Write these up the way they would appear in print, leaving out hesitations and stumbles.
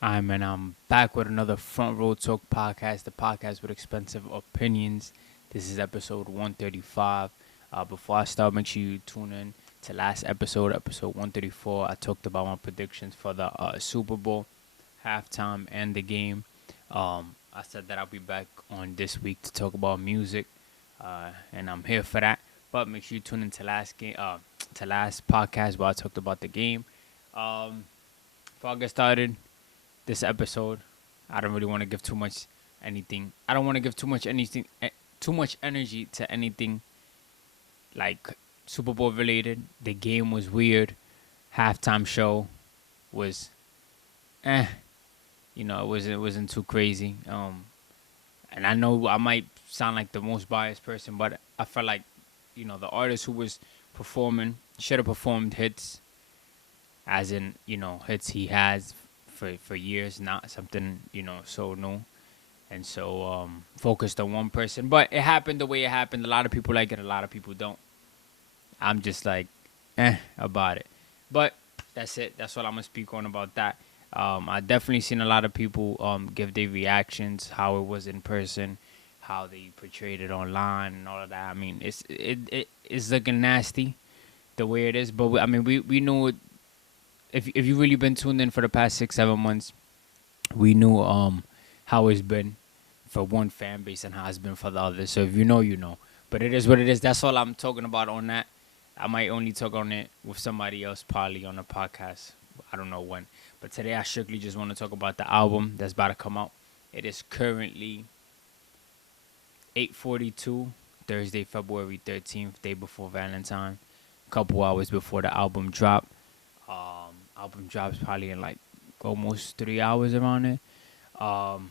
I'm back with another Front Row Talk podcast, the podcast with expensive opinions. This is episode 135. Before I start, make sure you tune in to last episode, episode 134. I talked about my predictions for the Super Bowl, halftime, and the game. I said that I'll be back on this week to talk about music, and I'm here for that. But make sure you tune in to last podcast where I talked about the game. Um, Before I get started, this episode, I don't really want to give too much anything. I don't want to give too much energy to anything like Super Bowl related. The game was weird. Halftime show was, eh. It wasn't too crazy. And I know I might sound like the most biased person, but I felt like, the artist who was performing should have performed hits, as in, hits he has for years, not something, so new. And so focused on one person. But it happened the way it happened. A lot of people like it, a lot of people don't. I'm just like, about it. But that's it. That's what I'm gonna speak on about that. I definitely seen a lot of people give their reactions, how it was in person, how they portrayed it online, and all of that. I mean, it's looking nasty the way it is. But we knew it. If you really been tuned in for the past 6-7 months, we knew how it's been for one fan base and how it's been for the other. So if you know, you know. But it is what it is. That's all I'm talking about on that. I might only talk on it with somebody else, probably on a podcast. I don't know when. But today I strictly just want to talk about the album that's about to come out. It is currently 8:42, Thursday, February 13th, day before Valentine. A couple hours before the album drop. Album drops probably in like almost 3 hours around it. And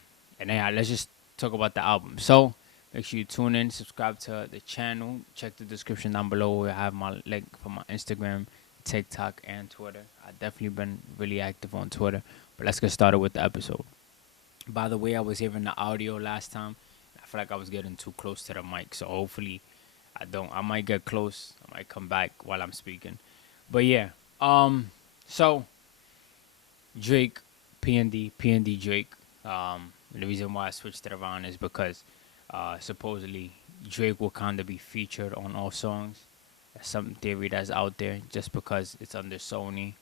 yeah, let's just talk about the album. So make sure you tune in, subscribe to the channel, check the description down below. I have my link for my Instagram, TikTok, and Twitter. I've definitely been really active on Twitter. But let's get started with the episode. By the way, I was hearing the audio last time. I feel like I was getting too close to the mic, so hopefully I don't. I might get close. I might come back while I'm speaking. But yeah, so Drake, PnD Drake. The reason why I switched it around is because supposedly Drake will kind of be featured on all songs. That's some theory that's out there, just because it's under Sony,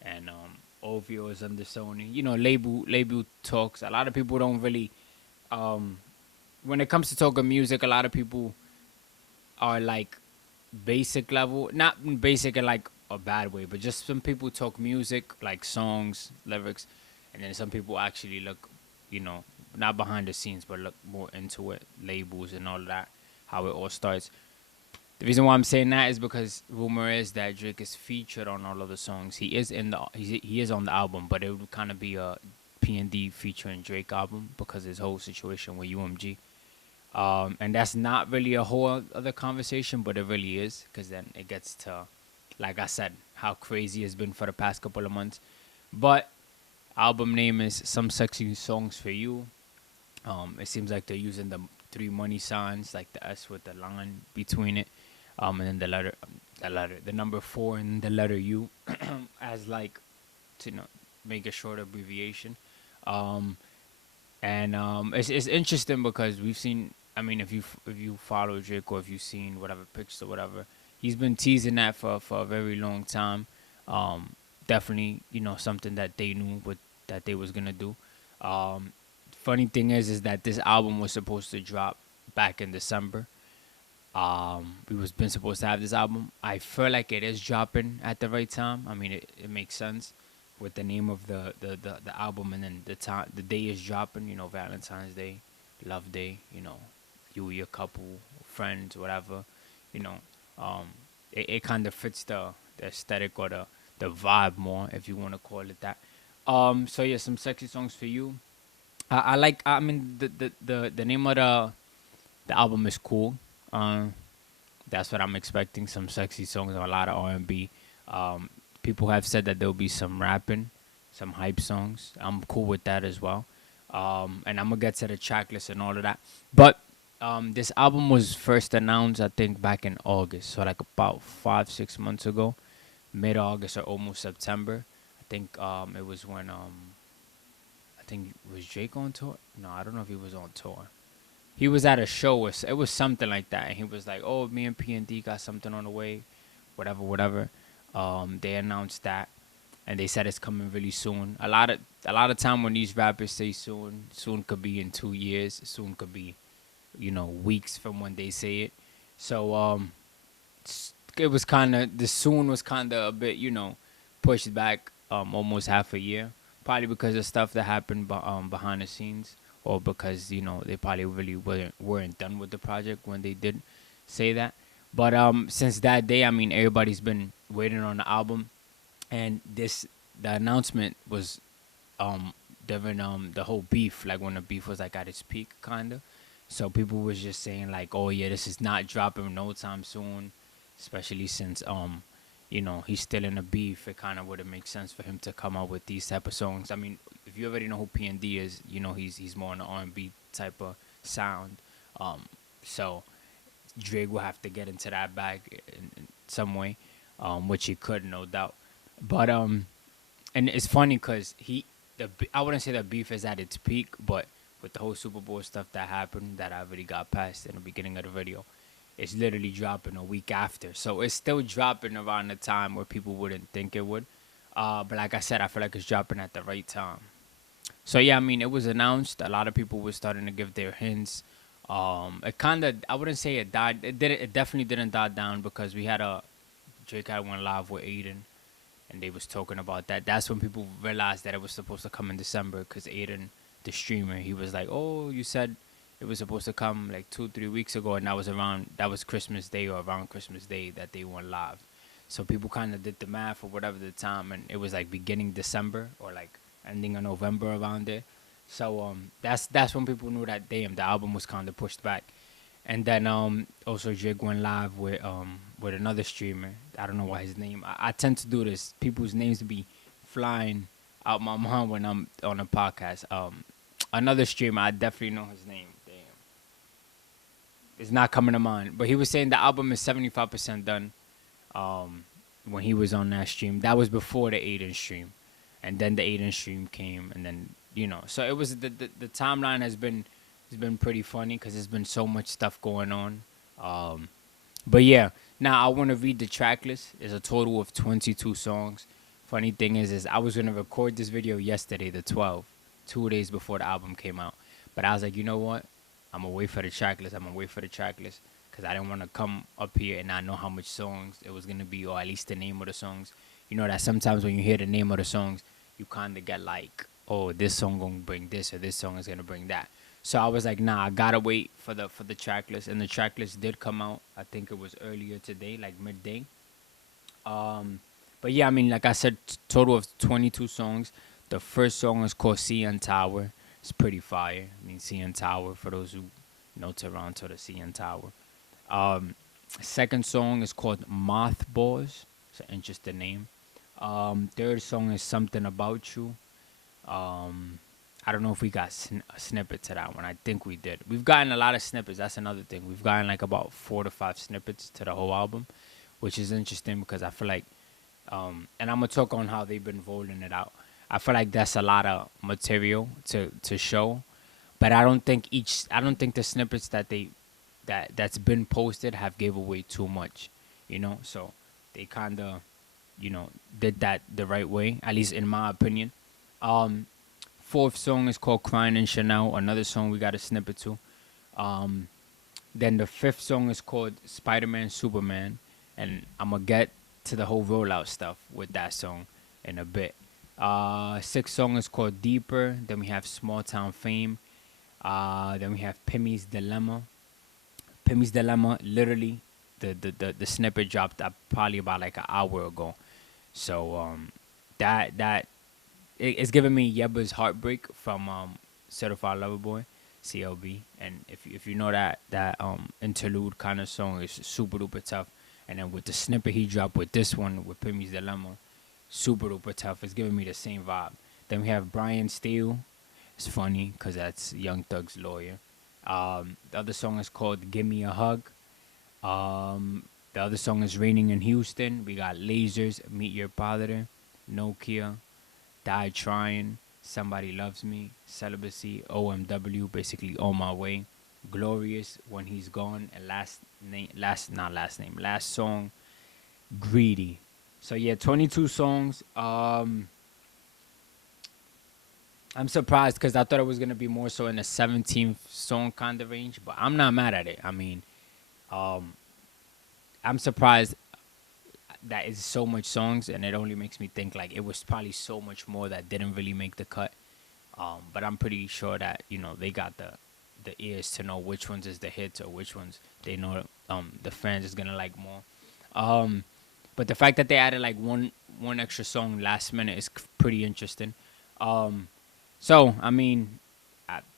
and OVO is under Sony. Label talks. A lot of people don't really. When it comes to talking music, a lot of people are like basic level, not basic in like a bad way, but just some people talk music, like songs, lyrics, and then some people actually look, not behind the scenes, but look more into it, labels and all of that, how it all starts. The reason why I'm saying that is because rumor is that Drake is featured on all of the songs. He is on the album, but it would kind of be a PnD featuring Drake album because his whole situation with UMG. And that's not really a whole other conversation, but it really is, because then it gets to, like I said, how crazy it's been for the past couple of months. But album name is Some Sexy Songs for You. It seems like they're using the three money signs, like the S with the line between it, and then the number 4 and the letter U, as like to make a short abbreviation. Um, and it's interesting because we've seen. I mean, if you follow Drake, or if you've seen whatever pictures or whatever, he's been teasing that for a very long time. Definitely, something that they knew that they was gonna do. Funny thing is that this album was supposed to drop back in December. We was been supposed to have this album. I feel like it is dropping at the right time. I mean, it makes sense with the name of the album, and then the day is dropping. Valentine's Day, Love Day. You, your couple, friends, whatever. You know, um, it kind of fits the aesthetic, or the vibe more, if you want to call it that. So yeah, some sexy songs for you. I like. I mean, the name of the album is cool. Um, that's what I'm expecting. Some sexy songs, a lot of R&B. Um, People have said that there'll be some rapping, some hype songs. I'm cool with that as well. And I'm gonna get to the track list and all of that. But this album was first announced, I think, back in August, so like about 5-6 months ago, mid August or almost September. I think it was when think, was Drake on tour? No, I don't know if he was on tour. He was at a show. It was something like that. And he was like, "Oh, me and PnD got something on the way, whatever, whatever." They announced that, and they said it's coming really soon. A lot of time when these rappers say soon, soon could be in 2 years. Soon could be, weeks from when they say it. So it was kind of the soon was kind of a bit, pushed back almost half a year, probably because of stuff that happened behind the scenes, or because they probably really weren't done with the project when they did say that. But since that day, I mean, everybody's been waiting on the album, and the announcement was during the whole beef, like when the beef was like at its peak, kind of. So people was just saying like, oh yeah, this is not dropping no time soon, especially since he's still in a beef. It kind of would have made sense for him to come out with these type of songs. I mean, if you already know who PnD is, he's more on the R&B type of sound. So Drake will have to get into that bag in some way, which he could, no doubt. But and it's funny because I wouldn't say that beef is at its peak, but with the whole Super Bowl stuff that happened, that I already got past in the beginning of the video, it's literally dropping a week after. So it's still dropping around the time where people wouldn't think it would. But like I said, I feel like it's dropping at the right time. So yeah, I mean, it was announced. A lot of people were starting to give their hints. It kind of, I wouldn't say it died. It definitely didn't die down because Drake had one live with Aiden, and they was talking about that. That's when people realized that it was supposed to come in December because Aiden, the streamer, he was like, "Oh, you said it was supposed to come like 2-3 weeks ago, and that was Christmas Day or around Christmas Day that they went live." So people kind of did the math or whatever the time, and it was like beginning December or like ending of November around there. So that's when people knew that damn the album was kind of pushed back. And then also Drake went live with another streamer. I don't know why his name. I tend to do this. People's names be flying out my mind when I'm on a podcast. Another streamer, I definitely know his name. Damn, it's not coming to mind. But he was saying the album is 75% done. When he was on that stream, that was before the Aiden stream, and then the Aiden stream came, and then So it was the timeline has been pretty funny because there's been so much stuff going on. But yeah, now I want to read the track list. It's a total of 22 songs. Funny thing is I was gonna record this video yesterday, the 12th, 2 days before the album came out. But I was like, you know what? I'm gonna wait for the track list. Because I didn't want to come up here and not know how much songs it was gonna be, or at least the name of the songs. You know that sometimes when you hear the name of the songs, you kind of get like, oh, this song gonna bring this, or this song is gonna bring that. So I was like, nah, I gotta wait for the track list, and the track list did come out. I think it was earlier today, like midday. But yeah, I mean, like I said, total of 22 songs. The first song is called CN Tower. It's pretty fire. I mean, CN Tower, for those who know Toronto, the CN Tower. Second song is called Mothballs. It's an interesting name. Third song is Something About You. I don't know if we got a snippet to that one. I think we did. We've gotten a lot of snippets. That's another thing. We've gotten like about 4 to 5 snippets to the whole album, which is interesting because I feel like, and I'm going to talk on how they've been rolling it out. I feel like that's a lot of material to show, but I don't think the snippets that's been posted have gave away too much, so they kind of, did that the right way, at least in my opinion. Fourth song is called Crying in Chanel, another song we got a snippet to. Then the fifth song is called Spider-Man Superman, and I'm going to get to the whole rollout stuff with that song in a bit. Sixth song is called Deeper. Then we have Small Town Fame. Then we have Pimmy's Dilemma. Pimmy's Dilemma, literally, the snippet dropped probably about like an hour ago. So it's giving me Yebba's Heartbreak from Certified Lover Boy, CLB. And if you know that interlude kind of song is super duper tough. And then with the snippet he dropped with this one, with Pimmy's Dilemma, super duper tough. It's giving me the same vibe. Then we have Brian Steele. It's funny because that's Young Thug's lawyer. The other song is called Give Me a Hug. The other song is Raining in Houston. We got Lasers, Meet Your Padre, Nokia, Die Trying. Somebody Loves Me, Celibacy, OMW, basically On My Way, Glorious, When He's Gone, and last song, Greedy. So yeah, 22 songs. I'm surprised because I thought it was gonna be more so in the 17th song kind of range, but I'm not mad at it. I mean, um, I'm surprised that it's so much songs, and it only makes me think like it was probably so much more that didn't really make the cut. But I'm pretty sure that they got the ears to know which ones is the hits or which ones they know the fans is gonna like more. Um, but the fact that they added like one extra song last minute is pretty interesting. Um, so I mean,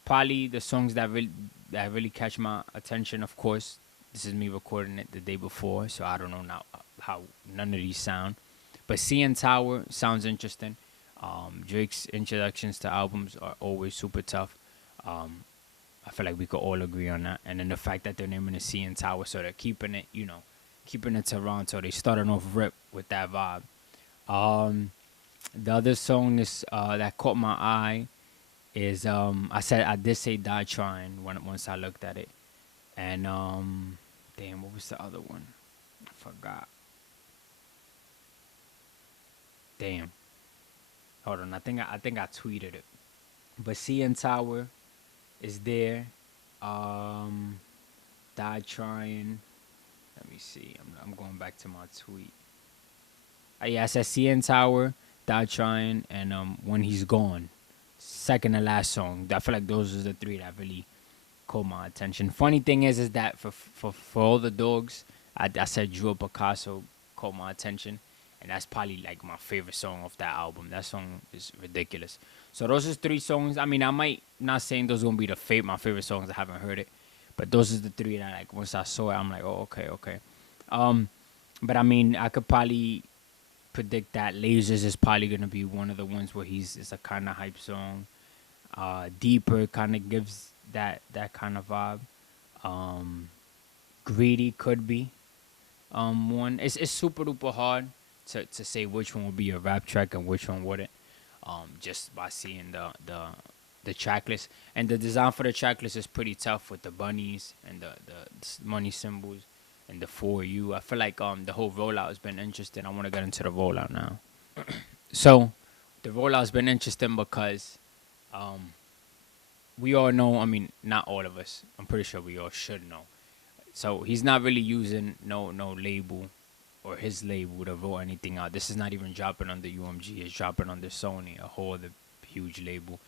probably the songs that really catch my attention. Of course, this is me recording it the day before, so I don't know now how none of these sound. But CN Tower sounds interesting. Drake's introductions to albums are always super tough. Um, I feel like we could all agree on that. And then the fact that they're naming it CN Tower, so they're keeping it, keeping it Toronto. They started off rip with that vibe. The other song is that caught my eye is I did say Die Trying once I looked at it. And damn, what was the other one? I forgot. Damn. Hold on, I think I tweeted it. But CN Tower is there. Um, Die Trying. Let me see. I'm going back to my tweet. Yeah, I said CN Tower, Die Trying, and When He's Gone. Second to last song. I feel like those are the three that really caught my attention. Funny thing is that for all the dogs, I said Drew Picasso caught my attention, and that's probably like my favorite song off that album. That song is ridiculous. So those are three songs. I mean, I might not saying those are gonna be my favorite songs. I haven't heard it, but those are the three that like once I saw it, I'm like, oh okay, okay. Um, but I mean, I could probably predict that Lasers is probably gonna be one of the ones where it's a kind of hype song. Deeper kind of gives that kind of vibe. Um, Greedy could be one. It's super duper hard to say which one would be a rap track and which one wouldn't. Just by seeing the track list, and the design for the track list is pretty tough with the bunnies and the money symbols and the for you. I feel like the whole rollout has been interesting. I want to get into the rollout now. So the rollout's been interesting because um, we all know. I mean, not all of us. I'm pretty sure we all should know. So he's not really using no label or his label to roll anything out. This is not even dropping under UMG. It's dropping under Sony, a whole other huge label.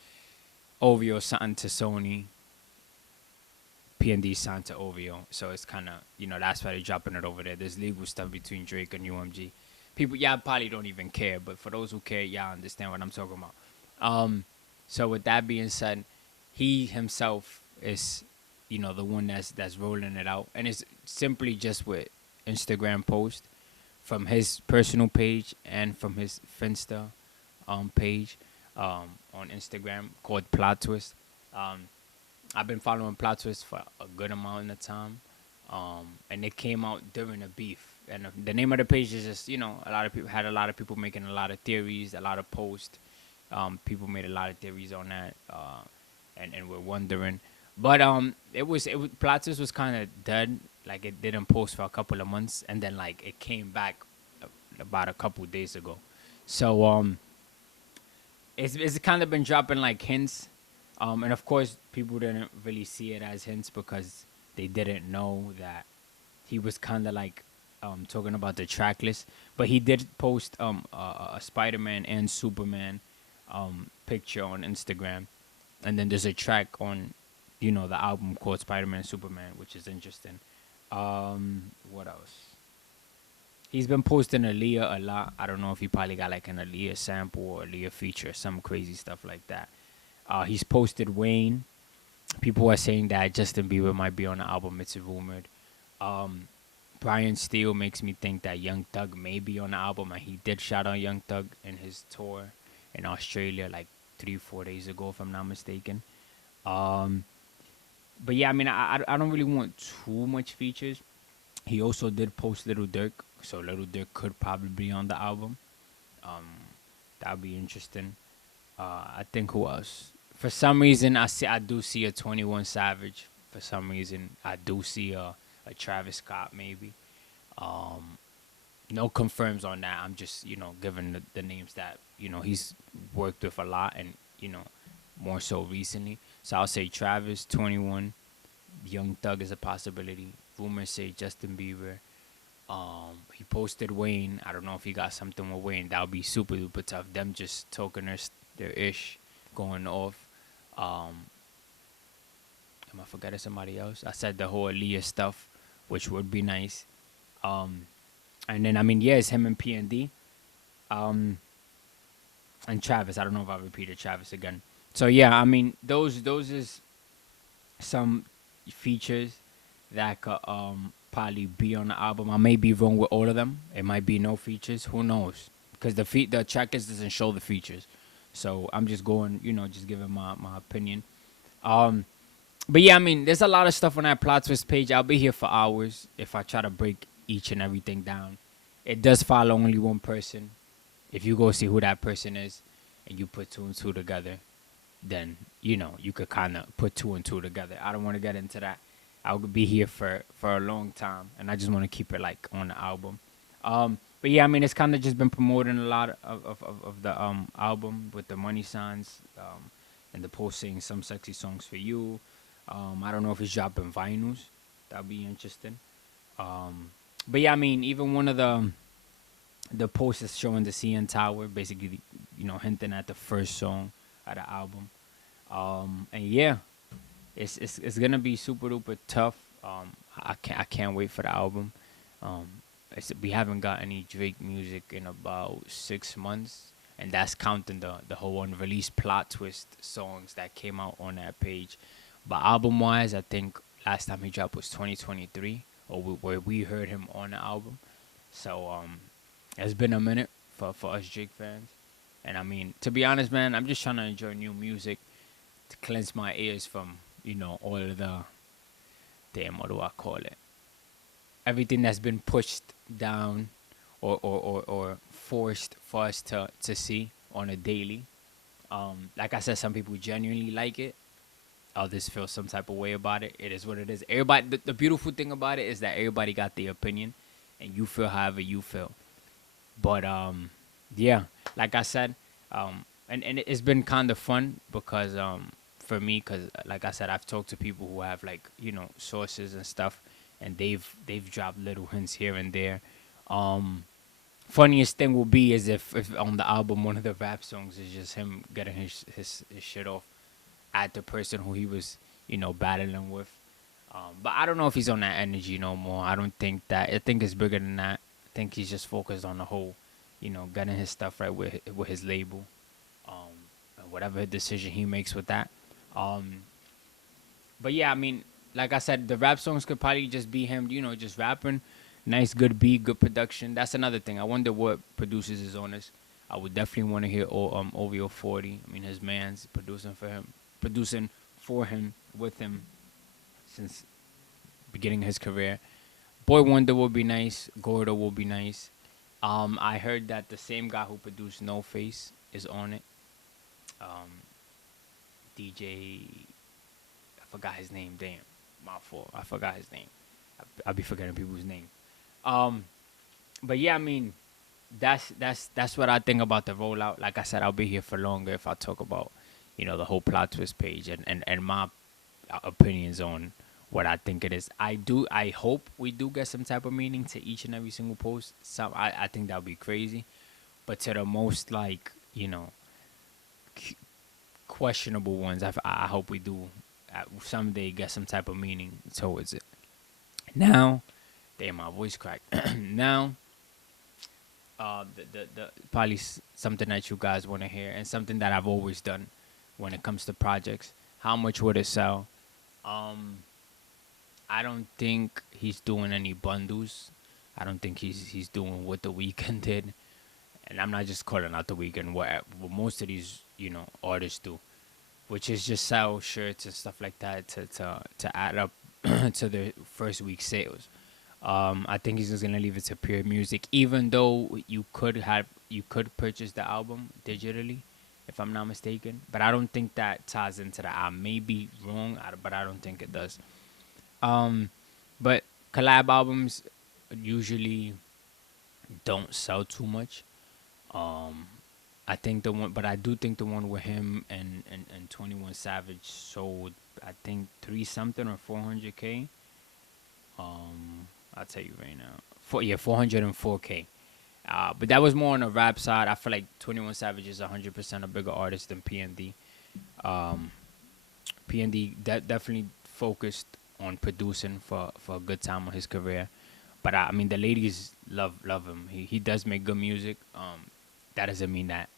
OVO signed to Sony. PnD signed to OVO. So it's kind of, that's why they're dropping it over there. There's legal stuff between Drake and UMG. People, y'all probably don't even care, but for those who care, y'all understand what I'm talking about. So with that being said, he himself is, the one that's rolling it out, and it's simply just with Instagram post from his personal page and from his Finsta page on Instagram called Plot Twist. I've been following Plot Twist for a good amount of time, and it came out during a beef. And the name of the page is just, a lot of people making a lot of theories, a lot of posts. People made a lot of theories on that, and we're wondering. But Plot Twist was kind of dead. Like it didn't post for a couple of months, and then like it came back about a couple days ago. So it's kind of been dropping like hints, and of course people didn't really see it as hints because they didn't know that he was kind of like talking about the track list. But he did post a Spider-Man and Superman picture on Instagram, and then there's a track on the album called Spider-Man and Superman, which is interesting. What else? He's been posting Aaliyah a lot. I don't know if he probably got like an Aaliyah sample or Aaliyah feature, some crazy stuff like that. He's posted Wayne. People are saying that Justin Bieber might be on the album. It's rumored. Brian Steele makes me think that Young Thug may be on the album, and he did shout out Young Thug in his tour in Australia like 3-4 days ago, if I'm not mistaken. But yeah, I mean, I don't really want too much features. He also did post Little Dirk, so Little Dirk could probably be on the album. That'd be interesting. I think who else? For some reason, I do see a 21 Savage. For some reason, I do see a Travis Scott maybe. Um, no confirms on that. I'm just giving the names that he's worked with a lot and more so recently. So I'll say Travis, 21, Young Thug is a possibility. Rumors say Justin Bieber. He posted Wayne. I don't know if he got something with Wayne. That would be super duper tough. Them just talking their ish, going off. Um, am I forgetting somebody else? I said the whole Aaliyah stuff, which would be nice. Um, and then I mean, yeah, it's him and PnD. And Travis. I don't know if I repeated Travis again. So yeah, I mean, those is some features that could probably be on the album. I may be wrong with all of them. It might be no features. Who knows? Because the checklist doesn't show the features. So I'm just going, just giving my opinion. Um, but yeah, I mean, there's a lot of stuff on that plot twist page. I'll be here for hours if I try to break each and everything down. It does follow only one person. If you go see who that person is, and you put two and two together, then you could kind of put two and two together. I don't want to get into that. I'll be here for a long time, and I just want to keep it like on the album. But yeah, I mean, it's kind of just been promoting a lot of the album with the money signs and the posting some sexy songs for you. I don't know if he's dropping vinyls. That'll be interesting. But yeah, I mean, even one of the posts is showing the CN Tower, basically, hinting at the first song of the album. And yeah, it's gonna be super duper tough. I can't wait for the album. Um, we haven't got any Drake music in about 6 months, and that's counting the whole unreleased plot twist songs that came out on that page. But album wise, I think last time he dropped was 2023, or where we heard him on the album. So it's been a minute for us Drake fans. And I mean, to be honest, man, I'm just trying to enjoy new music to cleanse my ears from, all of the, damn, what do I call it? Everything that's been pushed down or forced for us to see on a daily. Like I said, some people genuinely like it. Others feel some type of way about it. It is what it is. Everybody, the beautiful thing about it is that everybody got their opinion, and you feel however you feel. But yeah, like I said, and it's been kind of fun because for me, because like I said, I've talked to people who have like sources and stuff, and they've dropped little hints here and there. Funniest thing will be is if on the album one of the rap songs is just him getting his shit off at the person who he was battling with. But I don't know if he's on that energy no more. I don't think that. I think it's bigger than that. I think he's just focused on the whole, getting his stuff right with his label, and whatever decision he makes with that. Um, but yeah, I mean, like I said, the rap songs could probably just be him, just rapping, nice, good beat, good production. That's another thing. I wonder what producers is on this. I would definitely want to hear OVO 40. I mean, his man's producing for him, with him, since beginning of his career. Boy Wonder will be nice. Gordo will be nice. I heard that the same guy who produced No Face is on it. DJ, I forgot his name. Damn, my fault. I forgot his name. I'll be forgetting people's name. Um, but yeah, I mean, that's what I think about the rollout. Like I said, I'll be here for longer if I talk about the whole plot twist page and my opinions on what I think it is. I hope we do get some type of meaning to each and every single post. I think that would be crazy. But to the most like, questionable ones, I hope we do someday get some type of meaning towards it. Now, damn, my voice cracked. Now, the probably something that you guys want to hear, and something that I've always done when it comes to projects. How much would it sell? I don't think he's doing any bundles. I don't think he's doing what the Weeknd did, and I'm not just calling out the Weeknd. What most of these artists do, which is just sell shirts and stuff like that to add up to their first week sales. I think he's just gonna leave it to pure music, even though you could purchase the album digitally if I'm not mistaken. But I don't think that ties into that. I may be wrong, but I don't think it does. Um, but collab albums usually don't sell too much. Um, I think the one, but I do think the one with him and 21 Savage sold, I think 3 something or 400K. I'll tell you right now, 404K. But that was more on the rap side. I feel like 21 Savage is 100% a bigger artist than PnD. Um, PnD definitely focused on producing for a good time of his career. But I mean, the ladies love him. He does make good music. That doesn't mean that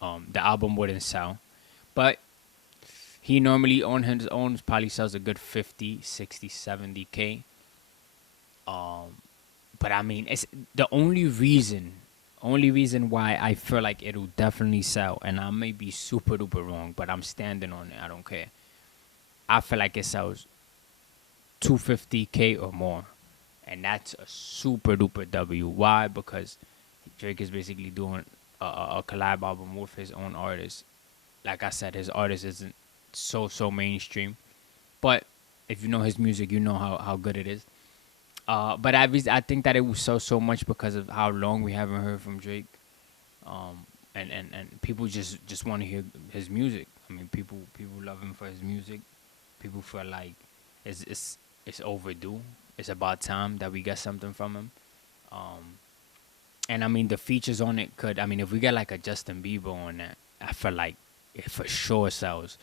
the album wouldn't sell. But he normally on his own probably sells a good 50, 60, 70K. But I mean, it's the only reason why I feel like it'll definitely sell, and I may be super duper wrong, but I'm standing on it. I don't care. I feel like it sells 250K or more, and that's a super duper W. Why? Because Drake is basically doing a collab album with his own artist. Like I said, his artist isn't so mainstream, but if you know his music, you know how good it is. But I think that it will sell so much because of how long we haven't heard from Drake, and people just want to hear his music. I mean, people love him for his music. People feel like it's overdue. It's about time that we get something from him. And I mean, the features on it could. I mean, if we get like a Justin Bieber on that, I feel like it for sure sells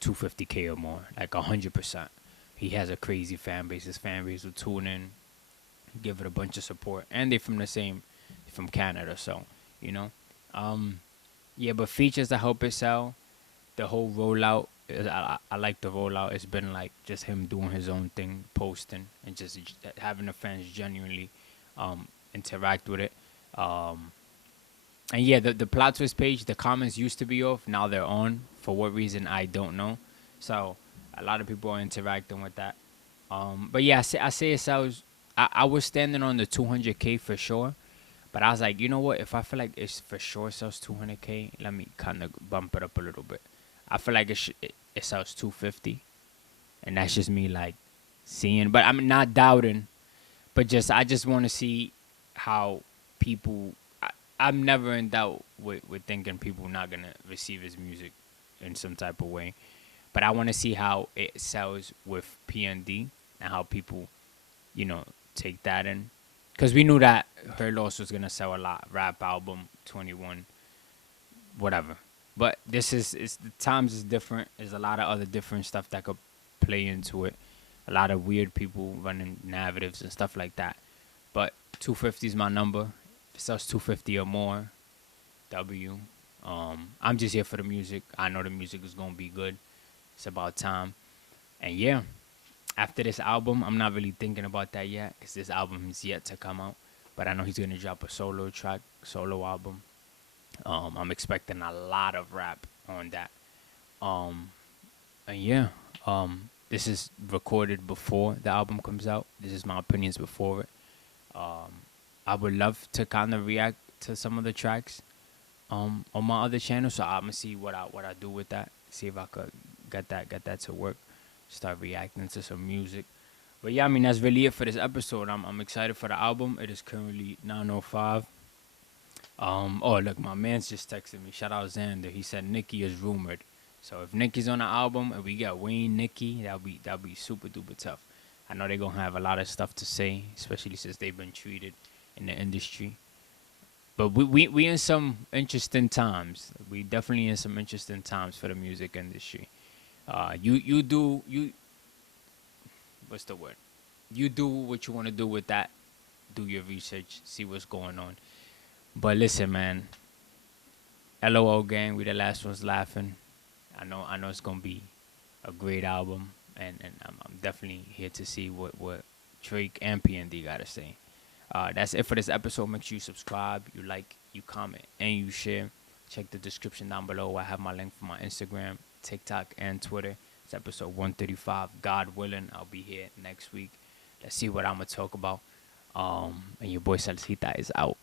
250K or more, like 100%. He has a crazy fan base. His fan base will tune in, give it a bunch of support, and they're from Canada, so you know, yeah. But features that help it sell, the whole rollout. I like the rollout. It's been like just him doing his own thing, posting, and just having the fans genuinely interact with it. And yeah, the plot twist page, the comments used to be off. Now they're on. For what reason, I don't know. So a lot of people are interacting with that. But yeah, I say it sells. I was standing on the 200K for sure. But I was like, you know what? If I feel like it's for sure sells 200K, let me kind of bump it up a little bit. I feel like it sells 250. And that's just me like seeing. But I'm not doubting. But I just want to see how people. I'm never in doubt with thinking people not going to receive his music in some type of way. But I want to see how it sells with PnD and how people, take that in. Because we knew that Her Loss was going to sell a lot. Rap album, 21, whatever. But the times is different. There's a lot of other different stuff that could play into it. A lot of weird people running narratives and stuff like that. But 250 is my number. If it sells 250 or more, W. I'm just here for the music. I know the music is going to be good. It's about time. And yeah, after this album, I'm not really thinking about that yet because this album is yet to come out. But I know he's going to drop a solo album. I'm expecting a lot of rap on that. And yeah, this is recorded before the album comes out. This is my opinions before it. I would love to kind of react to some of the tracks on my other channel, so I'm gonna see what I do with that. See if I could get that to work. Start reacting to some music. But yeah, I mean that's really it for this episode. I'm excited for the album. It is currently 9:05. Oh look, my man's just texted me. Shout out Xander. He said Nicki is rumored. So if Nicki's on the album and we got Wayne, Nicki, that'll be super duper tough. I know they're gonna have a lot of stuff to say, especially since they've been treated in the industry. But we in some interesting times. We definitely in some interesting times for the music industry. What's the word? You do what you want to do with that. Do your research, see what's going on. But listen, man. LOL gang, we the last ones laughing. I know it's gonna be a great album, and I'm definitely here to see what Drake and PnD gotta say. That's it for this episode. Make sure you subscribe, you like, you comment, and you share. Check the description down below. I have my link for my Instagram, TikTok, and Twitter. It's episode 135. God willing, I'll be here next week. Let's see what I'm gonna talk about. And your boy Salcita is out.